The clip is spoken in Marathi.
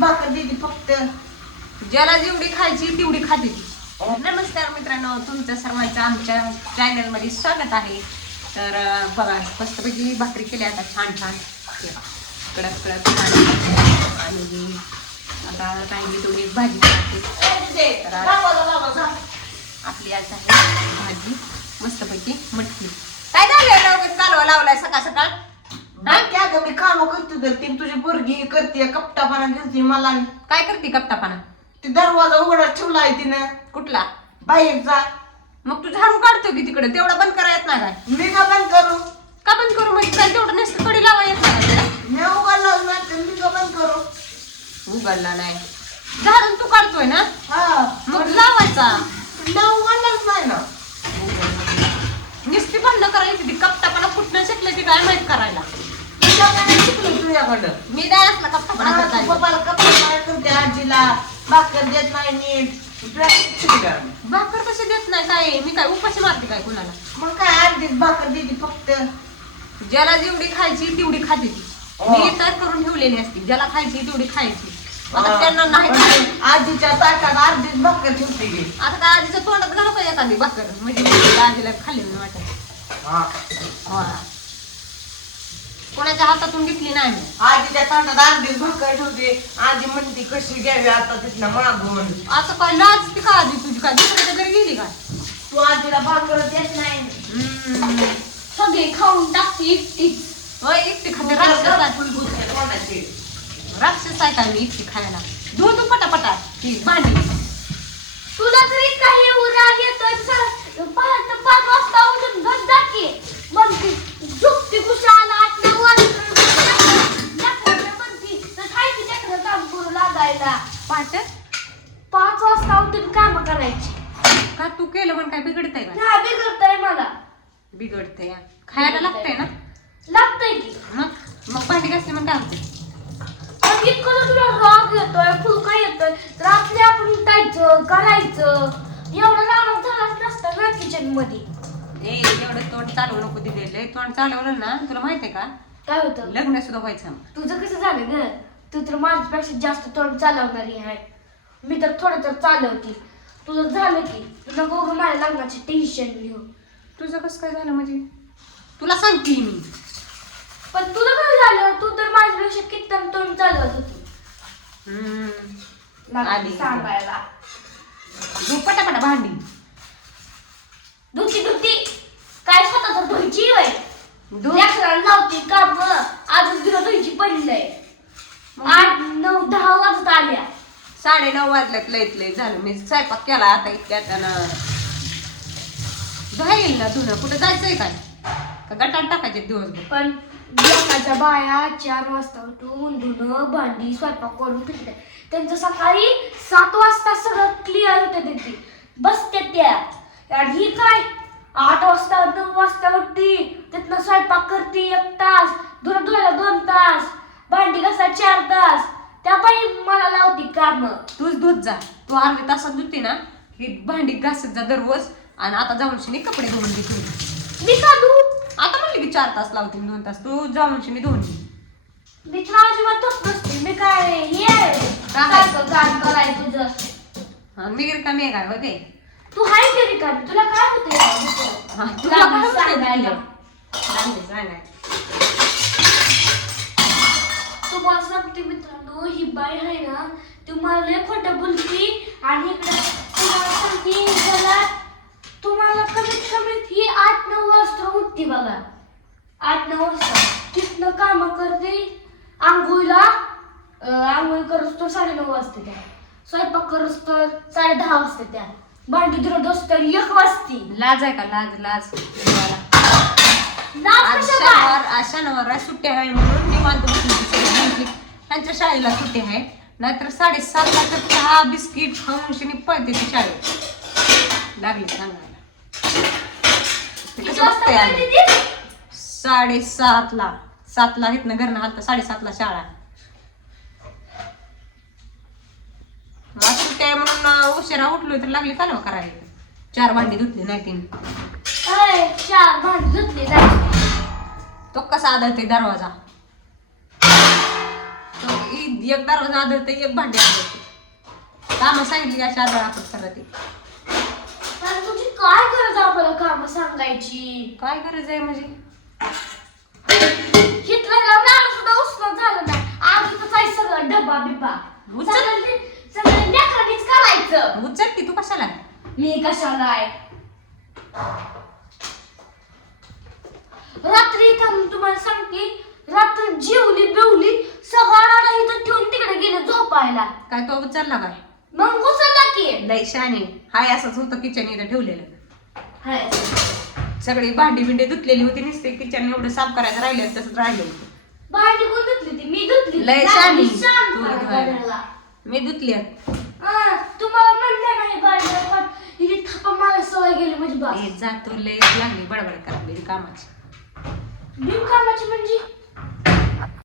भाकर देते फक्त. ज्याला जेवढी खायची तेवढी खाते ती. नमस्कार मित्रांनो, तुमचं सर्वांचं आमच्या चॅनल मध्ये स्वागत आहे. तर बघा मस्तपैकी भाकरी केल्या आता छान छान कडक कडक छान. आणि आता राहिली तेवढी एक भाजी करते. तर आपली आज आहे भाजी मस्तपैकी मटकी. काय झालं कालवा लावलाय सकाळ सकाळ? क्या ग, मी काम करते तर ती तुझी पोरगी करते कपटापणा घेते मला. काय करते कप्तापणा? ती दरवाजा उघडा ठेवलाय तिनं कुठला? बाहेरचा. मग तू झाडू काढतो की तिकडे, तेवढा बंद करा येत नाही काय? मी का बंद करू? का बंद करू म्हणजे काय तेवढं नसतं कडी लावा येत नाही का? मी उघडलाच नाही तर मी का बंद करू? उघडला नाही, झाडून तू काढतोय ना, हा मग लावायचा. मी उघडलाच नाही ना. नुसती बंद करायची ती कप्तापणा कुठनं शिकलं की काय माहित करायला. तुला काय शिकलो तुझ्याकडं? मी द्याय असला कप्तापणा हा, करता तू पप्पाला कपटापणा करते, आजीला भाकर देत नाही नीट. तुला शिकलं. भाकर कशी देत नाही काय? मी काय उपाशी मारते काय कुणाला? मग काय अर्धीच भाकर देते फक्त. ज्याला जेवढी खायची तेवढी खाते ती. मी तर करून ठेवलेली असते, ज्याला खायची तेवढी खायची. आता त्यांना नाही खायचं. आजीच्या ताटात अर्धीच भाकर ठेवते गे. आता काय आजीच्या तोंडात घालू का एखादी भाकर म्हणजे आजीला खाल्ली नाही वाटत. हा. कोणाच्या हातातून घेतली नाही मी. आजीच्या ताटात अर्धीच भाकर ठेवते. आजी म्हणते कशी घ्यावी आता तिथनं मागून. आता काय लाज ती का आजी तुझी काय दुसऱ्याच्या घरी गेली का? तू आजीला भाकर देत नाही. सगळी खाऊन टाकते एकटीच. होय, एकटी खाते. राक्षस आहे. कोणाची? राक्षस आहे काय मी एकटी खायला? धुवून तू पटापटा ती भांडी. तुला तरी काही राग येतोय? 5 वाजता उठून घर जाते म्हणते, झोपती कुशाला 8-9 वाजता म्हणती तर खायची लेकरं काम करू लागायला. 5 वाजता उठून काम करायची. का तू केलं पण काय बिघडतंय का? नाही बिघडतंय मला. बिघडतंय खायला लागतंय ना. लागतंय की मग भांडी घासते मग काय होते? पण इतकं जर तुला राग येतोय, फुलका येतोय तर आपले आपण उठायचं करायचं. एवढं राग झालाच नसतं ना किचन मध्ये. एवढं तोंड चालवू नको दिलेलं. तोंड चालवलं ना, तुला माहितीये का काय होतं? लग्न सुद्धा व्हायचं. तुझं कसं झालं ग? तू तर माझ्यापेक्षा जास्त तोंड चालवणारी आहे. मी तर थोडं तर चालवते. तुझं झालं की तुला बघू माझ्या लग्नाची टेन्शन घेऊ. तुझं कसं काय झालं म्हणजे? तुला सांगते मी. पण तुझं काय झालं? तू तर माझ्यापेक्षा किती तोंड चालवत होती. आली. सांगायला धू पटापटा भांडी. धुती काय स्वतः तर धुयची वय धू. लेकराला लावते काम. अजून तुला धुयची पडलंय. 8-9-10 वाजता आल्या. 9:30 वाजल्यात लय झालं. मी स्वयंपाक केला आता इतक्यात. जाईल ना धुणं. कुठं जायचंय काय का गटात टाकायचे दिवसभर? पण लोकांच्या बाया 4 वाजता उठून धुणं भांडी स्वयंपाक करून ठेवते. त्यांचं सकाळी 7 वाजता सगळं क्लिअर होते. तिथे बसते त्या. आणि ही काय 8 वाजता 9 वाजता उठती. तिथनं स्वयंपाक करते 1 तास, धुणं धुवायला 2 तास, भांडी घासायला 4 तास. त्या बाई मला लावती काम. तूच धुत जा. तू अर्ध्या तासात धुते ना, ही भांडी घासत जा दररोज. आणि आता जाऊन शिनी कपडे धुवून घे. मी का धू? आता म्हणले की 4 तास लावते 2 तास. तू जाऊन शिनी धुवून घे. मी तर अजिबात धुत नसते. मी काय हे आहे सारखं काम करायचं तुझं. मी का मी काय बघे तू हाय तरी का? तुला काय होतं? तुला काय होतंय? सांगायला सांगाय. तुम्हाला सांगते मित्रांनो, ही बाई आहे ना ती मला लय खोटं बोलती. आणि इकडे तुम्हाला सांगते तुम्हाला कमीत कमी ही 8-9 वाजता उठते बघा. 8-9 वाजता तिथनं काम करते. आंघोळ करूस तर 9:30 वाजते त्या. स्वयंपाक करूस तर 10:30 वाजते त्या. भांडी धुणं तर 1 वाजते. लाज आहे का? लाज आज शनिवार सुट्टी आहे म्हणून निवांत बसली. त्यांच्या शाळेला सुट्टी आहे. नाहीतर 7:30ला तर चहा बिस्किट खाऊन शिनी पळते ती शाळेत. लागली सांगायला. किती वाजता उठते ती? 7:30ला. 7ला इथनं घरनं हालतं. 7:30ला शाळा. सुट्टी आहे म्हणून उशिरा उठलोय तर लागली कालवा करायला. 4 भांडी धुतली नाही तिने. 4 भांडी धुतली जायची. तो कसा आदळते दरवाजा. तो एक दरवाजा आदळते एक भांडी आदळते कामं सांगितली अशी आदळ आपण खरं ते पण तुझी काय गरज आपल्याला काम सांगायची काय गरज आहे म्हणजे हिटलरला नाव सुद्धा उचलून झालं नाही आधीच आहे सगळं डबा बिबा उचल. सगळं लेकरांनीच करायचं उचल की तू कशाला मी कशाला आहे रात्री इथं तुम्हाला सांगते रात्री जेवली बेवली सगळा इथं ठेवून तिकडे गेले झोपायला काय तो उचलला काय मग घुसला की लय शाने हाय असंच होतं किचन इथं ठेवलेलं हाय. सगळी भांडी बिंडी धुतलेली होती नुसते किचन एवढं साफ करायचं राहिलं तसंच राहिलं होतं भांडी कोण धुतली ती मी धुतली लय लागली शानी. शान तू करायला. धुवायला. मी धुतली तुम्हाला म्हणलं नाही भांडी पण हिची थप्पा मला सवय गेली म्हणजे बस जातो लय लागली बडबड करायला कामाची बिनकामाची म्हणजे